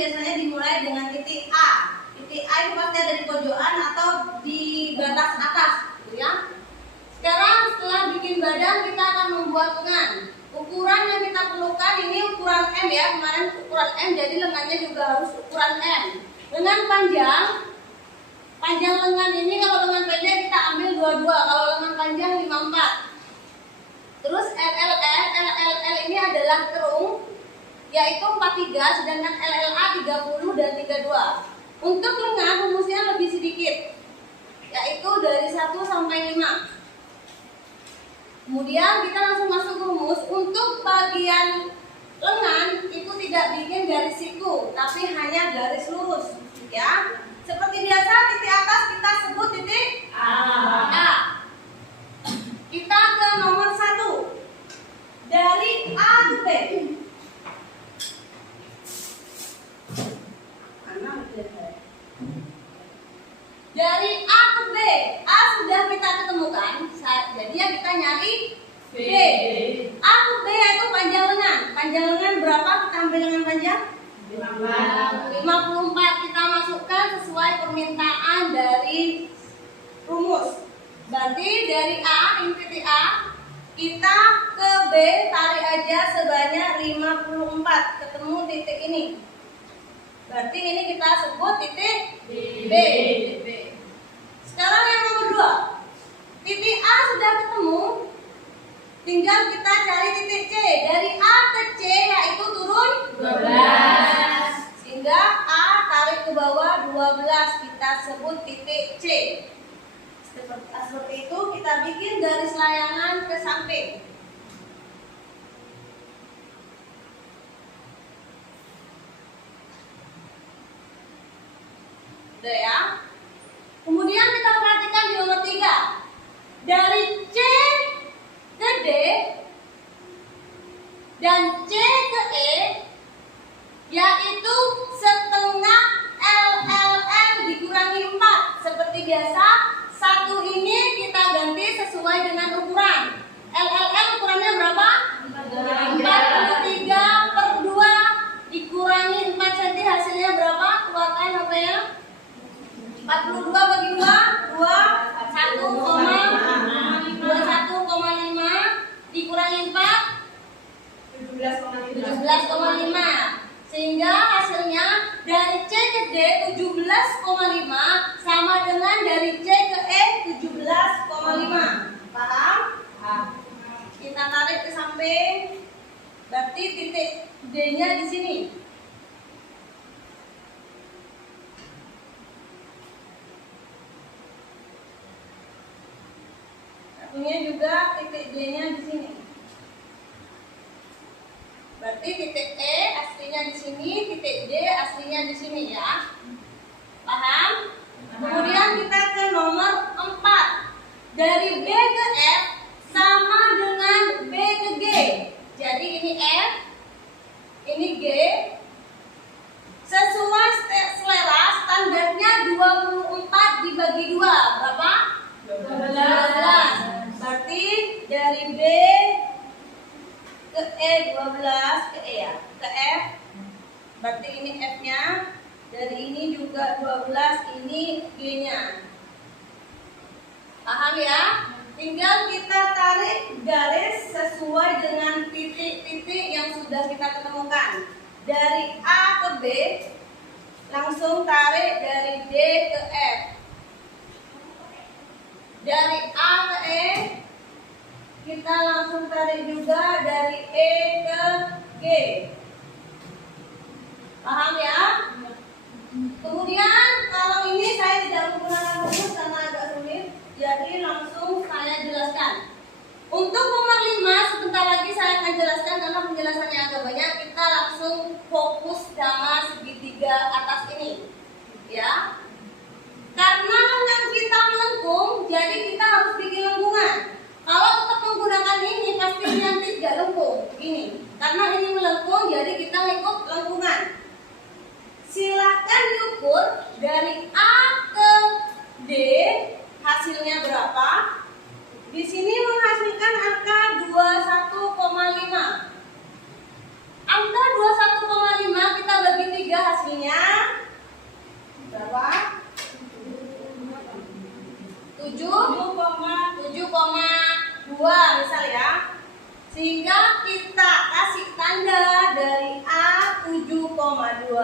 biasanya dimulai dengan titik A. Titik A itu pasti ada di pojokan atau di batas atas, gitu ya. Sekarang setelah bikin badan, kita akan membuat lengan. Ukuran yang kita perlukan ini ukuran M ya, kemarin ukuran M, jadi lengannya juga harus ukuran M. Lengan panjang lengan ini, kalau lengan pendek kita ambil 22, kalau lengan panjang 54. Terus LLL ini adalah kerung, yaitu 43, sedangkan LLA 30 dan 32. Untuk lengan rumusnya lebih sedikit, yaitu dari 1 sampai 5. Kemudian kita langsung masuk ke rumus. Untuk bagian lengan itu tidak bikin garis siku, tapi hanya garis lurus, ya. Seperti biasa, titik atas kita sebut titik A. Kita ke nomor 1. Dari A ke B. Dari A ke B, A sudah kita ketemukan, jadi ya kita nyari B. A ke B yaitu panjang lengan. Panjang lengan berapa? Kita ambil lengan panjang 54. Kita masukkan sesuai permintaan dari rumus. Berarti dari A, ini titik A, kita ke B tarik aja sebanyak 54, ketemu titik ini. Berarti ini kita sebut titik B. Sekarang yang nomor 2. Titik A sudah ketemu, tinggal kita cari titik C. Dari A ke C yaitu turun 12. Sehingga A tarik ke bawah 12, kita sebut titik C. Seperti itu kita bikin garis layangan ke samping. Udah ya. Kemudian kita perhatikan di nomor 3. Dari C ke D dan C ke E yaitu setengah LLL dikurangi 4. Seperti biasa, satu ini kita ganti sesuai dengan ukuran. LLL ukurannya berapa? 43 per 2 dikurangi 4 cm, hasilnya berapa? Keluarkan apa ya? 42 bagi 2, 21,5 dikurangi 4, 17,5. Sehingga hasilnya dari C ke D 17,5 sama dengan dari C ke E 17,5. Paham? Kita tarik ke samping. Berarti titik D-nya di sini. Satunya juga titik D-nya di sini. Berarti titik E aslinya di sini, titik D aslinya di sini ya. Paham? Kemudian kita ke nomor 4. Dari B ke F sama dengan B ke G. Jadi ini F, ini G. Sesuai selera standarnya 24 dibagi 2. Berapa? 12. Berarti dari B ke E 12, ke E ya, ke F. Berarti ini F-nya. Dari ini juga 12, ini G-nya. Paham ya? Tinggal kita tarik garis sesuai dengan titik-titik yang sudah kita ketemukan. Dari A ke B, langsung tarik dari D ke F. Dari A ke E, kita langsung tarik juga dari E ke G. Paham ya? Kemudian kalau ini saya tidak menggunakan rumus karena agak sulit, jadi langsung saya jelaskan. Untuk nomor 5 sebentar lagi saya akan jelaskan karena penjelasannya agak banyak. Kita langsung fokus sama segitiga atas ini, ya. Karena lengan kita melengkung, jadi kita harus bikin lengkungan. Kalau tetap menggunakan ini pasti nanti tidak lengkung. Ini, karena ini melengkung, jadi kita ngikut lengkungan. Silakan diukur dari A ke D hasilnya berapa. Di sini menghasilkan angka 21,5. Angka 21,5 kita bagi 3 hasilnya 7,2.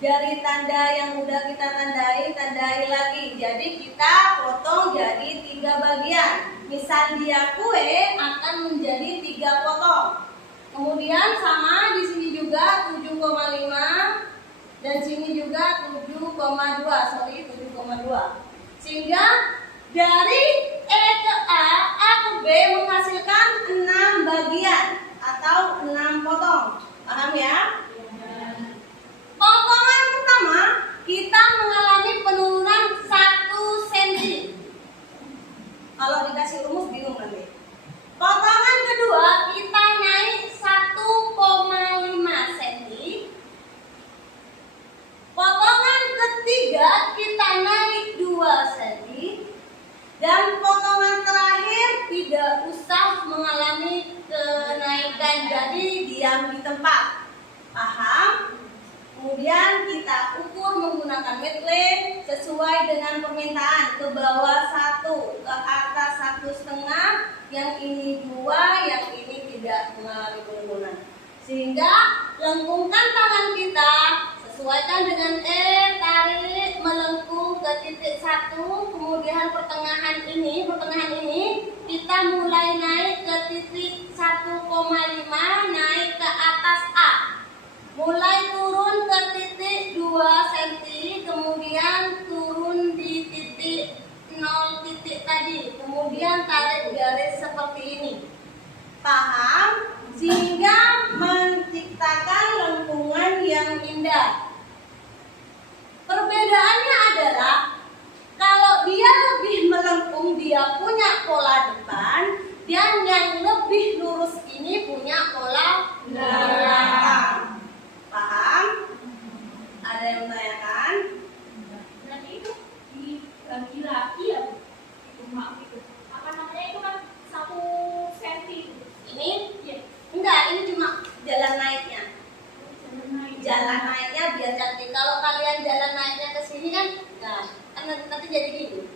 Dari tanda yang udah kita tandai lagi. Jadi kita potong jadi 3 bagian. Misal dia kue akan menjadi 3 potong. Kemudian sama di sini juga 7,5 dan sini juga 7,2. Sehingga dari E ke A ke B menghasilkan 6 bagian atau 6 potong. Paham ya? Potongan pertama kita mengalami penurunan 1 cm. Kalau dikasih rumus bingung nanti. Potongan kedua kita naik 1,5 cm. Potongan ketiga kita naik 2 cm. Dan potongan terakhir tidak usah mengalami kenaikan, jadi diam di tempat. Paham? Kemudian kita ukur menggunakan metlane sesuai dengan permintaan. Ke bawah 1, ke atas 1,5, yang ini 2, yang ini tidak mengalami penurunan. Sehingga lengkungkan tangan kita, sesuaikan dengan E, tarik melengkung ke titik 1, kemudian pertengahan ini kita mulai naik ke titik 1,5, naik ke atas A. Mulai turun ke titik 2 cm, kemudian turun di titik 0 titik tadi, kemudian tarik garis seperti ini. Paham? Sehingga menciptakan lengkungan yang indah. Perbedaannya adalah kalau dia lebih melengkung, dia punya pola depan, dan yang lebih lurus ini punya pola belakang. Paham? Ada yang menanyakan? Nanti itu dibagi lagi ya, itu maaf itu. Apa namanya itu kan 1 cm. Ini? Ya. Enggak, ini cuma jalan naiknya. Jalan naiknya biar cantik. Kalau kalian jalan naiknya ke sini kan, nah, nanti jadi gini.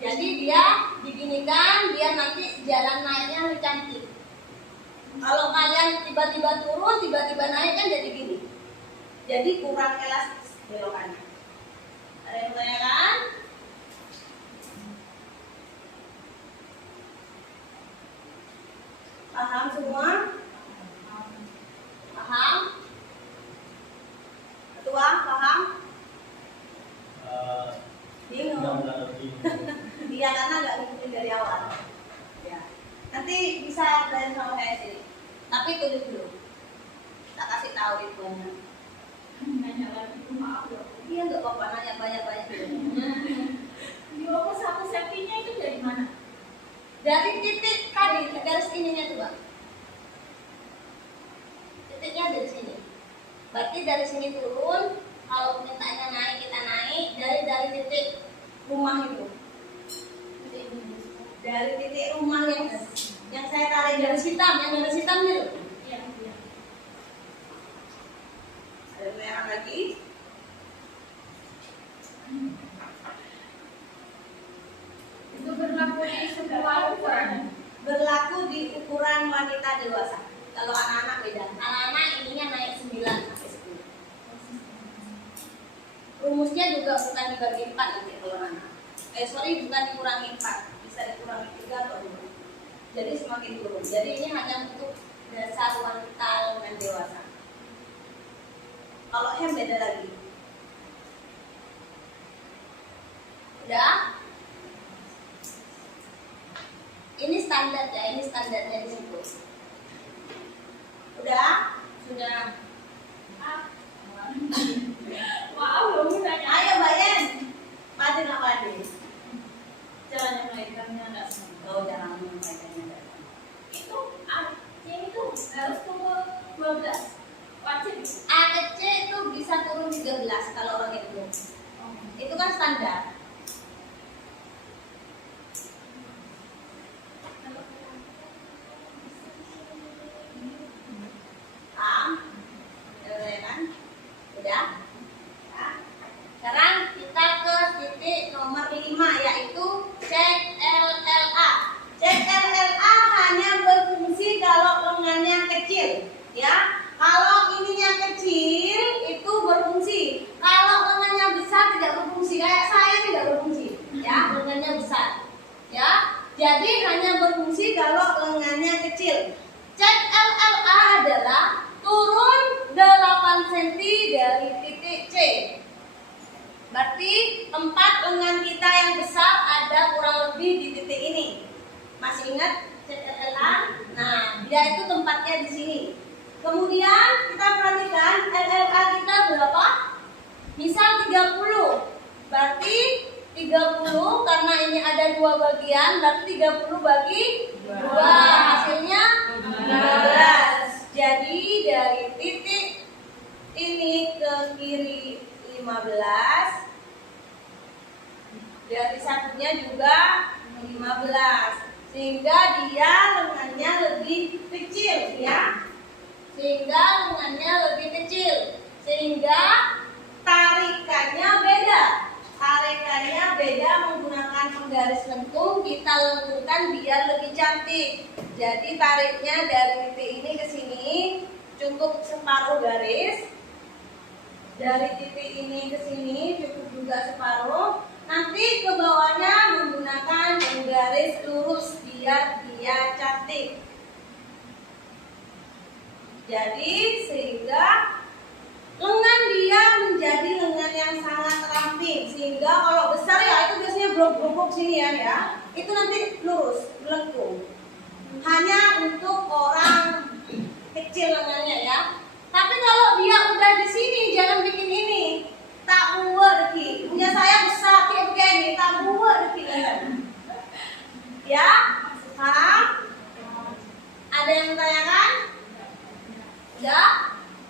Jadi dia diginikan biar nanti jalan naiknya lebih cantik. Kalau kalian tiba-tiba turun, tiba-tiba naik kan jadi gini. Jadi kurang elastis belokannya. Ada yang bertanyakan? Paham semua? Paham? Ketua, paham? Bingung. Iya, karena nggak ngikutin dari awal. Ya. Nanti bisa belajar sama saya sini. Tapi tulis dulu. Kita kasih tahu ibunya. Nanya lagi itu maaf ya. Iya, nggak apa-apa, nanya banyak-banyak dulu. Di bawah 1 cm-nya itu dari mana? Dari titik tadi, garis ininya coba. Titiknya dari sini. Berarti dari sini turun. Kalau mintanya naik, kita naik dari titik rumah itu. Dari titik rumah yang saya tarik garis hitam, yang garis hitam itu. Iya, iya. Ada merah lagi. Itu berlaku di semua ukuran. Berlaku di ukuran wanita dewasa. Kalau anak-anak beda. Anak-anak ininya naik 9 sampai 10. Rumusnya juga bukan dibagi 4 nanti kalau anak. Bukan dikurangi 4. Bisa dikurangi 3 atau 2. Jadi semakin turun. Jadi ini hanya untuk dasar wanita dan dewasa. Kalau hem beda lagi. Udah? Ini standar ya, ini standarnya di situ. Udah? Sudah. Maaf belum tanya. Ayo Bayan. Padi nak padi. Jangan yang lain karena nggak semua. Oh, jangan menyampaikannya. Itu yang itu harus turun 12. Wajib. A ke C itu bisa turun 13 kalau orang itu. Itu kan standar. Paham? Udah kan? Udah? Ya. Sekarang kita ke titik nomor 5 yaitu cek LLA. Cek LLA hanya berfungsi kalau lengannya kecil, ya. Kalau Jadi hanya berfungsi kalau lengannya kecil. Cek LLA adalah turun 8 cm dari titik C. Berarti tempat lengan kita yang besar ada kurang lebih di titik ini. Masih ingat cek LLA? Nah, dia itu tempatnya di sini. Kemudian kita perhatikan LLA kita berapa? Misal 30. Berarti 30 karena ini ada 2 bagian, berarti 30 bagi 2 hasilnya 15. Jadi dari titik ini ke kiri 15, dari satunya juga 15, sehingga dia lengannya lebih kecil ya. Sehingga lengannya lebih kecil, sehingga tarikannya beda. Tarikannya beda menggunakan penggaris lengkung, kita lengkungkan biar lebih cantik. Jadi tariknya dari titik ini ke sini cukup separuh garis. Dari titik ini ke sini cukup juga separuh. Nanti ke bawahnya menggunakan penggaris lurus biar dia cantik. Jadi sehingga lengan dia menjadi lengan yang sangat ramping, sehingga kalau besar ya itu biasanya blok-blok sini ya, itu nanti lurus melengkung. Hanya untuk orang kecil lengannya ya. Tapi kalau dia udah di sini jangan bikin ini. Tak buat deki. Punya saya besar kayak begini, tak buat deki. Ya, paham? Ada yang menanyakan? Udah?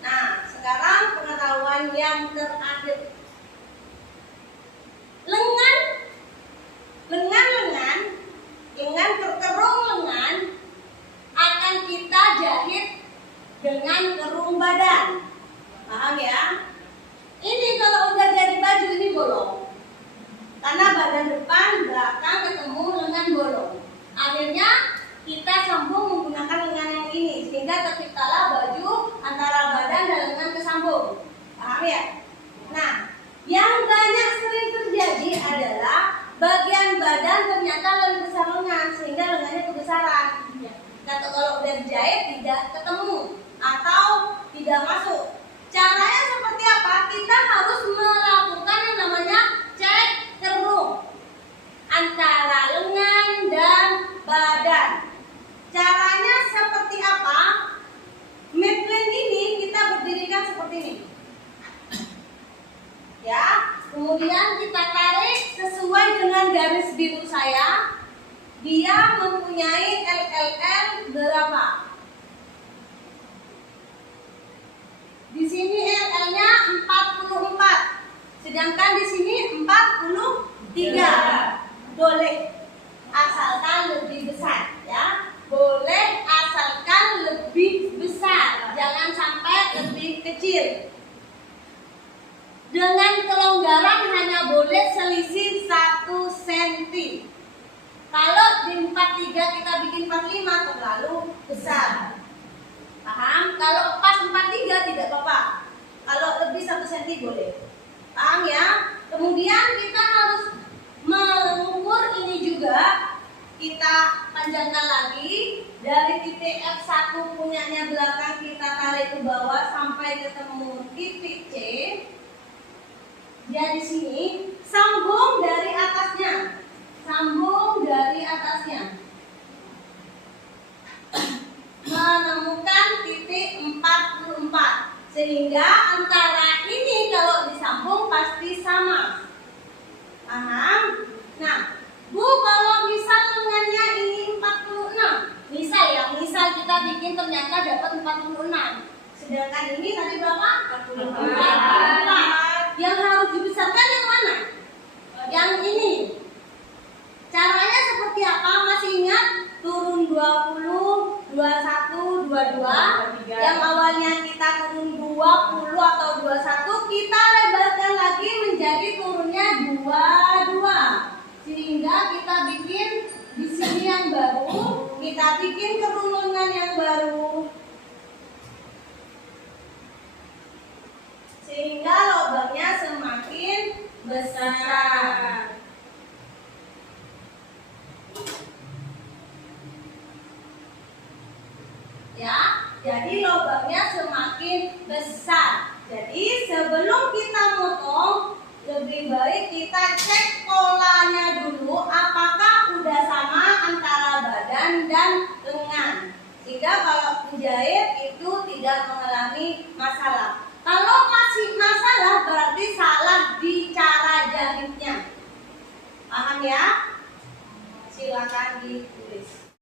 Nah, sekarang pengetahuan yang terakhir. Lengan terkerung lengan akan kita jahit dengan kerung badan. Paham ya? Ini kalau udah jadi baju ini bolong. Karena badan depan belakang ketemu lengan bolong. Akhirnya kita sambung menggunakan lengan yang ini sehingga terciptalah baju antara badan dan lengan kesambung. Paham ya? Nah, yang banyak sering terjadi adalah bagian badan ternyata lebih besar lengan sehingga lengannya kebesaran. Atau kalau udah dijahit tidak ketemu atau tidak masuk. Caranya seperti apa? Kita harus melakukan yang namanya cek kerung antara lengan dan badan. Caranya seperti apa? Midline ini kita berdirikan seperti ini. Ya, kemudian kita tarik sesuai dengan garis biru saya. Dia mempunyai LLL berapa? Di sini LL-nya 44. Sedangkan di sini 43. Boleh asalkan lebih besar ya. Boleh asalkan lebih besar, jangan sampai lebih kecil. Dengan kelonggaran hanya boleh selisih 1 cm. Kalau di 43 kita bikin 45 terlalu besar. Paham? Kalau pas 43 tidak apa-apa. Kalau lebih 1 cm boleh. Paham ya? Kemudian kita harus mengukur ini juga. Kita panjangkan lagi dari titik F1 punyanya belakang kita tarik ke bawah sampai ketemu titik C. Dia di sini sambung dari atasnya. Sambung dari atasnya. Menemukan titik 44. Sehingga antara ini kalau disambung pasti sama. Paham? Nah, Bu, kalau misal lengannya ini 46. Misal ya, misal kita bikin ternyata dapat 46. Sedangkan ini tadi berapa? 44. Yang harus dibesarkan yang mana? Yang ini. Caranya seperti apa? Masih ingat? Turun 20, 21, 22. Yang awalnya kita turun 20 atau 21, kita lebarkan lagi menjadi turunnya 22. Sehingga kita bikin di sini yang baru, kita bikin kerungan yang baru. Sehingga lubangnya semakin besar. besar. Jadi sebelum kita motong, lebih baik kita cek polanya dulu apakah udah sama antara badan dan lengan. Sehingga kalau menjahit itu tidak mengalami masalah. Kalau masih masalah berarti salah di cara jahitnya. Paham ya? Silakan ditulis.